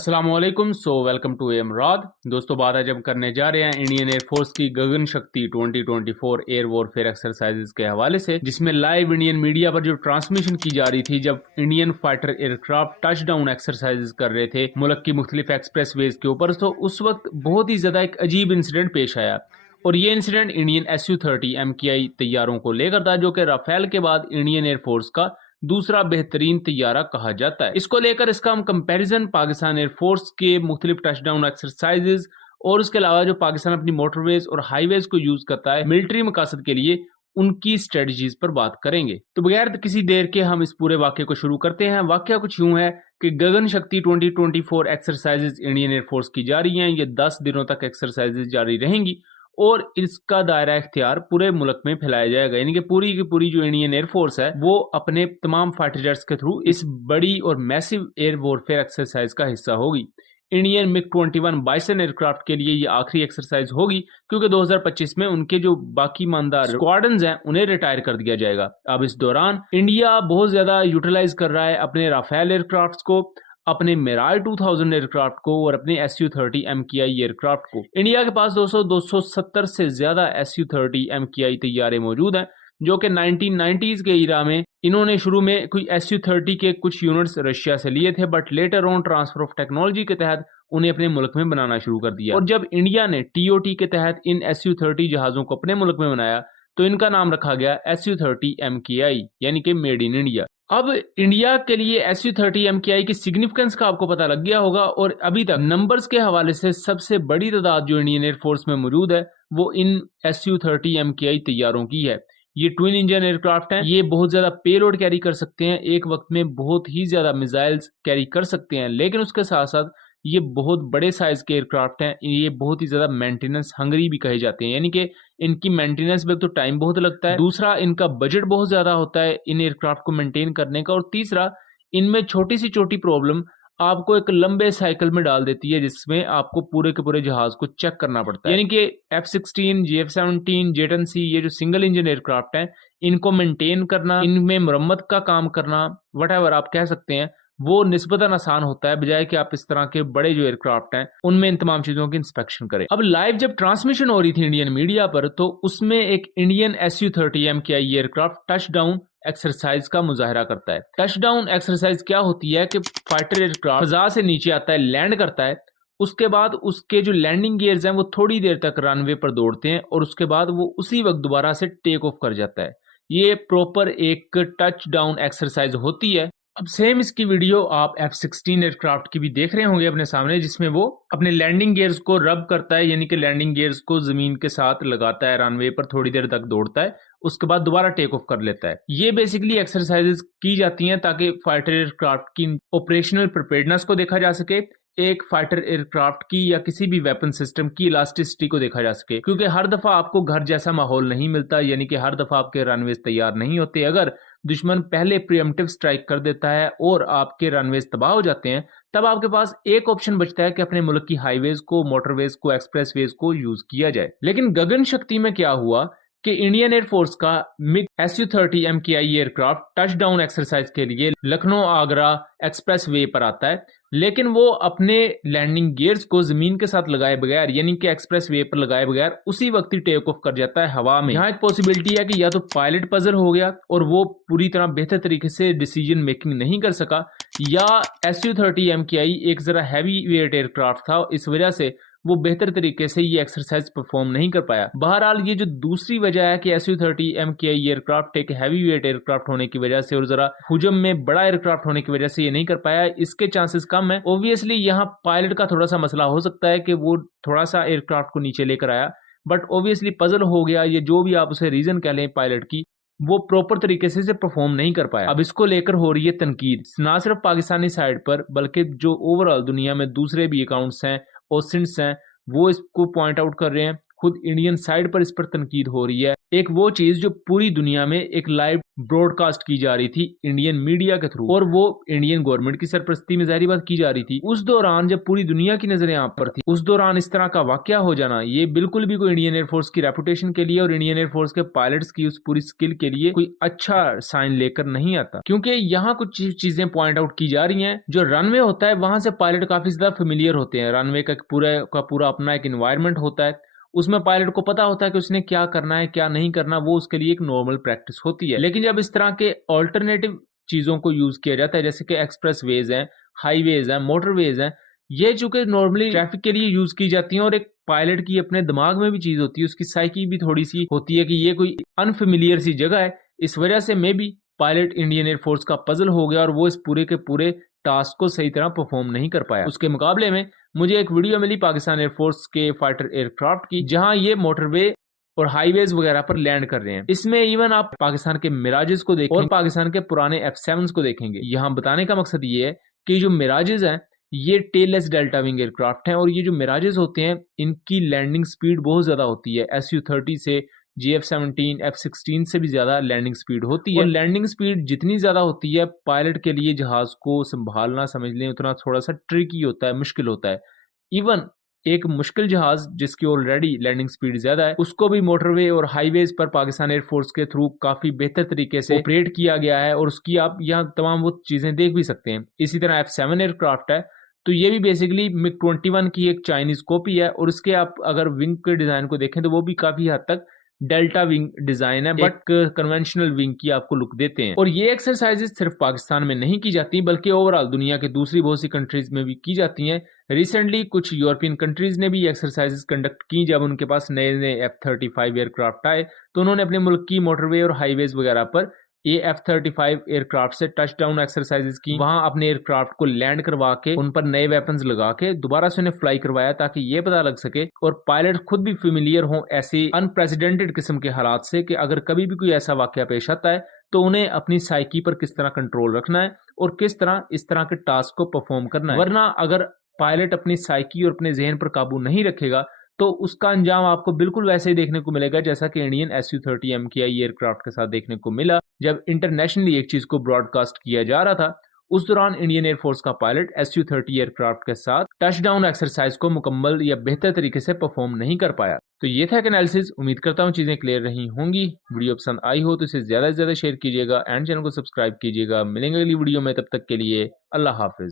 अस्सलामुअलैकुम। Welcome to एमराद। दोस्तों, बात आज हम करने जा रहे हैं इंडियन एयरफोर्स की गगन शक्ति 2024 एयर वॉरफेयर एक्सरसाइजेज के हवाले से, जिसमें लाइव इंडियन मीडिया पर जो ट्रांसमिशन की जा रही थी जब Indian fighter aircraft touch down exercises कर रहे थे मुल्क की मुख्तलिफ एक्सप्रेस वेज के ऊपर, तो उस वक्त बहुत ही ज्यादा एक अजीब इंसिडेंट पेश आया। और ये इंसिडेंट इंडियन SU-30 MKI तैयारों को लेकर था, जो कि राफेल के बाद इंडियन एयरफोर्स का दूसरा बेहतरीन तैयारा कहा जाता है। इसको लेकर इसका हम कंपैरिजन पाकिस्तान एयरफोर्स के मुख्तलिफ टचडाउन एक्सरसाइजेज और उसके अलावा जो पाकिस्तान अपनी मोटरवेज और हाईवेज को यूज करता है मिलिट्री मकासद के लिए, उनकी स्ट्रेटजीज पर बात करेंगे। तो बगैर किसी देर के हम इस पूरे वाक्य को शुरू करते हैं। वाक्य कुछ यूं है कि गगन शक्ति 2024 एक्सरसाइजेज इंडियन एयरफोर्स की जारी हैं। ये 10 दिनों तक एक्सरसाइजेज जारी रहेंगी और इसका दायरा इख्तियार पूरे मुल्क में फैलाया जाएगा, यानी कि पूरी की पूरी जो इंडियन एयरफोर्स है वो अपने तमाम फाइटर जेट्स के थ्रू इस बड़ी और मैसिव एयर वॉरफेयर एक्सरसाइज का हिस्सा होगी। इंडियन MiG-21 बाइसन एयरक्राफ्ट के लिए ये आखिरी एक्सरसाइज होगी, क्योंकि 2025 में उनके जो बाकी मानदार स्क्वाड्रंस हैं उन्हें रिटायर कर दिया जाएगा। अब इस दौरान इंडिया बहुत ज्यादा यूटिलाइज कर रहा है अपने राफेल एयरक्राफ्ट को, अपने मिराज 2000 एयरक्राफ्ट को और अपने SU-30 MKI एयरक्राफ्ट को। इंडिया के पास 270 से ज्यादा SU-30 MKI तैयारे मौजूद हैं, जो कि 1990s के ईरा में इन्होंने शुरू में कोई SU-30 के कुछ यूनिट्स रशिया से लिए थे, but later on transfer of technology के तहत उन्हें अपने मुल्क में बनाना शुरू कर दिया। और जब इंडिया ने TOT के तहत इन SU-30 जहाजों को अपने मुल्क में बनाया तो इनका नाम रखा गया SU-30 MKI, यानी कि मेड इन इंडिया। अब इंडिया के लिए SU-30 MKI की सिग्निफिकेंस का आपको पता लग गया होगा, और अभी तक नंबर्स के हवाले से सबसे बड़ी तादाद जो इंडियन एयरफोर्स में मौजूद है वो इन SU-30 MKI तैयारों की है। ये ट्विन इंजन एयरक्राफ्ट हैं, ये बहुत ज्यादा पेलोड कैरी कर सकते हैं, एक वक्त में बहुत ही ज्यादा मिसाइल्स कैरी कर सकते हैं, लेकिन उसके साथ साथ ये बहुत बड़े साइज के एयरक्राफ्ट हैं। ये बहुत ही ज्यादा मेंटेनेंस हंगरी भी कहे जाते हैं, यानी कि इनकी मेंटेनेंस में तो टाइम बहुत लगता है। दूसरा, इनका बजट बहुत ज्यादा होता है इन एयरक्राफ्ट को मेंटेन करने का। और तीसरा, इनमें छोटी सी छोटी प्रॉब्लम आपको एक लंबे साइकिल में डाल देती है, जिसमें आपको पूरे के पूरे जहाज को चेक करना पड़ता है। यानी कि F-16, JF-17, J-10C ये जो सिंगल इंजन एयरक्राफ्ट हैं, इनको मेंटेन करना, इनमें मरम्मत का काम करना, वट आप कह सकते हैं, वो निस्बतन आसान होता है, बजाय कि आप इस तरह के बड़े जो एयरक्राफ्ट हैं उनमें इन तमाम चीजों की इंस्पेक्शन करें। अब लाइव जब ट्रांसमिशन हो रही थी इंडियन मीडिया पर, तो उसमें एक Indian SU-30 MKI aircraft touch down exercise का मुजाहरा करता है। टच डाउन एक्सरसाइज क्या होती है कि फाइटर एयरक्राफ्ट फजा से नीचे आता है, लैंड करता है, उसके बाद उसके जो लैंडिंग गियर्स हैं वो थोड़ी देर तक रनवे पर दौड़ते हैं और उसके बाद वो उसी वक्त दोबारा से टेक ऑफ कर जाता है। ये प्रॉपर एक टच डाउन एक्सरसाइज होती है। अब सेम इसकी वीडियो आप F-16 एयरक्राफ्ट की भी देख रहे होंगे अपने सामने, जिसमें वो अपने लैंडिंग गियर्स को रब करता है, यानी कि लैंडिंग गियर्स को जमीन के साथ लगाता है, रनवे पर थोड़ी देर तक दौड़ता है, उसके बाद दोबारा टेक ऑफ कर लेता है। ये बेसिकली एक्सरसाइजेज की जाती हैं ताकि फाइटर एयरक्राफ्ट की ऑपरेशनल प्रिपेयर्डनेस को देखा जा सके, एक फाइटर एयरक्राफ्ट की या किसी भी वेपन सिस्टम की इलास्टिसिटी को देखा जा सके, क्योंकि हर दफा आपको घर जैसा माहौल नहीं मिलता, यानी कि हर दफा आपके रनवेज तैयार नहीं होते। अगर दुश्मन पहले प्रीएम्प्टिव स्ट्राइक कर देता है और आपके रनवेज तबाह हो जाते हैं, तब आपके पास एक ऑप्शन बचता है कि अपने मुल्क की हाईवेज को, मोटरवेज को, एक्सप्रेसवेज को यूज किया जाए। लेकिन गगन शक्ति में क्या हुआ कि इंडियन एयरफोर्स का MiG SU-30 MKI aircraft touch down exercise के लिए लखनऊ आगरा एक्सप्रेस वे पर आता है, लेकिन वो अपने लैंडिंग गियर्स को जमीन के साथ लगाए बगैर, यानी कि एक्सप्रेस वे पर लगाए बगैर उसी वक्त ही टेक ऑफ कर जाता है हवा में। यहाँ एक पॉसिबिलिटी है कि या तो पायलट पजल हो गया और वो पूरी तरह बेहतर तरीके से डिसीजन मेकिंग नहीं कर सका, या SU-30 MKI एक जरा हैवी वेट एयरक्राफ्ट था, इस वजह से वो बेहतर तरीके से ये एक्सरसाइज परफॉर्म नहीं कर पाया। बहरहाल ये जो दूसरी वजह है कि SU-30 MKI एयरक्राफ्ट एक हैवी वेट एयरक्राफ्ट होने की वजह से और जरा हुजम में बड़ा एयरक्राफ्ट होने की वजह से ये नहीं कर पाया, इसके चांसेस कम है। ऑब्वियसली यहाँ पायलट का थोड़ा सा मसला हो सकता है कि वो थोड़ा सा एयरक्राफ्ट को नीचे लेकर आया, बट ऑब्वियसली पजल हो गया, ये जो भी आप उसे रीजन कह लें पायलट की, वो प्रॉपर तरीके से इसे परफॉर्म नहीं कर पाया। अब इसको लेकर हो रही है तनकीद, ना सिर्फ पाकिस्तानी साइड पर बल्कि जो ओवरऑल दुनिया में दूसरे भी अकाउंट्स हैं, ओसिंट्स हैं, वो इसको पॉइंट आउट कर रहे हैं। खुद इंडियन साइड पर इस पर तनकीद हो रही है। एक वो चीज जो पूरी दुनिया में एक लाइव ब्रॉडकास्ट की जा रही थी इंडियन मीडिया के थ्रू, और वो इंडियन गवर्नमेंट की सरपरस्ती में जाहिर बात की जा रही थी। उस दौरान जब पूरी दुनिया की नजरें आप पर थी, उस दौरान इस तरह का वाकया हो जाना, ये बिल्कुल भी कोई इंडियन एयरफोर्स की रेपुटेशन के लिए और इंडियन एयरफोर्स के पायलट्स की उस पूरी स्किल के लिए कोई अच्छा साइन लेकर नहीं आता। क्योंकि यहाँ कुछ चीजें पॉइंट आउट की जा रही हैं। जो रनवे होता है वहां से पायलट काफी ज्यादा फेमिलियर होते हैं। रनवे का पूरा अपना एक इन्वायरमेंट होता है, उसमें पायलट को पता होता है कि उसने क्या करना है क्या नहीं करना, वो उसके लिए एक नॉर्मल प्रैक्टिस होती है। लेकिन जब इस तरह के ऑल्टरनेटिव चीजों को यूज किया जाता है, जैसे कि एक्सप्रेस वेज हैं, हाईवेज हैं, मोटरवेज हैं, ये चूंकि नॉर्मली ट्रैफिक के लिए यूज की जाती हैं, और एक पायलट की अपने दिमाग में भी चीज होती है, उसकी साइकी भी थोड़ी सी होती है कि ये कोई अनफेमिलियर सी जगह है। इस वजह से मे भी पायलट इंडियन एयरफोर्स का पजल हो गया और वो इस पूरे के पूरे टास्क को सही तरह परफॉर्म नहीं कर पाया। उसके मुकाबले में मुझे एक वीडियो मिली पाकिस्तान एयरफोर्स के फाइटर एयरक्राफ्ट की, जहां ये मोटरवे और हाईवेज वगैरह पर लैंड कर रहे हैं। इसमें इवन आप पाकिस्तान के मिराजेस को देखें और पाकिस्तान के पुराने F7s को देखेंगे। यहाँ बताने का मकसद ये है कि जो मिराजेस हैं ये टेललेस डेल्टा विंग एयरक्राफ्ट हैं, और ये जो मिराजेस होते हैं इनकी लैंडिंग स्पीड बहुत ज्यादा होती है। Su-30 से GF-17 F-16 से भी ज्यादा लैंडिंग स्पीड होती है, और लैंडिंग स्पीड जितनी ज्यादा होती है पायलट के लिए जहाज को संभालना समझ लें उतना थोड़ा सा ट्रिकी होता है, मुश्किल होता है। इवन एक मुश्किल जहाज जिसकी ऑलरेडी लैंडिंग स्पीड ज्यादा है, उसको भी मोटरवे और हाईवेज पर पाकिस्तान एयरफोर्स के थ्रू काफी बेहतर तरीके से ऑपरेट किया गया है, और उसकी आप यहाँ तमाम वो चीजें देख भी सकते हैं। इसी तरह F7 एयरक्राफ्ट है, तो ये भी बेसिकली MiG-21 की एक चाइनीज कॉपी है, और इसके आप अगर विंग के डिजाइन को देखें तो वो भी काफी हद तक डेल्टा विंग डिजाइन है, बट कन्वेंशनल विंग की आपको लुक देते हैं। और ये एक्सरसाइजेस सिर्फ पाकिस्तान में नहीं की जाती बल्कि ओवरऑल दुनिया के दूसरी बहुत सी कंट्रीज में भी की जाती हैं। रिसेंटली कुछ यूरोपियन कंट्रीज ने भी एक्सरसाइजेस कंडक्ट की। जब उनके पास नए नए F-35 एयरक्राफ्ट आए तो उन्होंने अपने मुल्क की मोटरवे और हाईवेज वगैरह पर ये F-35 एयरक्राफ्ट से टच डाउन एक्सरसाइजेस की, वहां अपने एयरक्राफ्ट को लैंड करवा के उन पर नए वेपन्स लगा के दोबारा से उन्हें फ्लाई करवाया, ताकि ये पता लग सके और पायलट खुद भी फेमिलियर हों ऐसे अनप्रेसिडेंटेड किस्म के हालात से, कि अगर कभी भी कोई ऐसा वाकया पेश आता है तो उन्हें अपनी साइकी पर किस तरह कंट्रोल रखना है और किस तरह इस तरह के टास्क को परफॉर्म करना है। वरना अगर पायलट अपनी साइकी और अपने जहन पर काबू नहीं रखेगा तो उसका अंजाम आपको बिल्कुल वैसे ही देखने को मिलेगा जैसा कि इंडियन Su-30 MKI एयरक्राफ्ट के साथ देखने को मिला। जब इंटरनेशनली एक चीज को ब्रॉडकास्ट किया जा रहा था, उस दौरान इंडियन एयरफोर्स का पायलट Su-30 एयरक्राफ्ट के साथ टच डाउन एक्सरसाइज को मुकम्मल या बेहतर तरीके से परफॉर्म नहीं कर पाया। तो ये था एनालिसिस। उम्मीद करता हूँ चीजें क्लियर रही होंगी। वीडियो पसंद आई हो तो इसे ज्यादा से ज्यादा शेयर कीजिएगा एंड चैनल को सब्सक्राइब कीजिएगा। मिलेंगे अगली वीडियो में, तब तक के लिए अल्लाह हाफिज।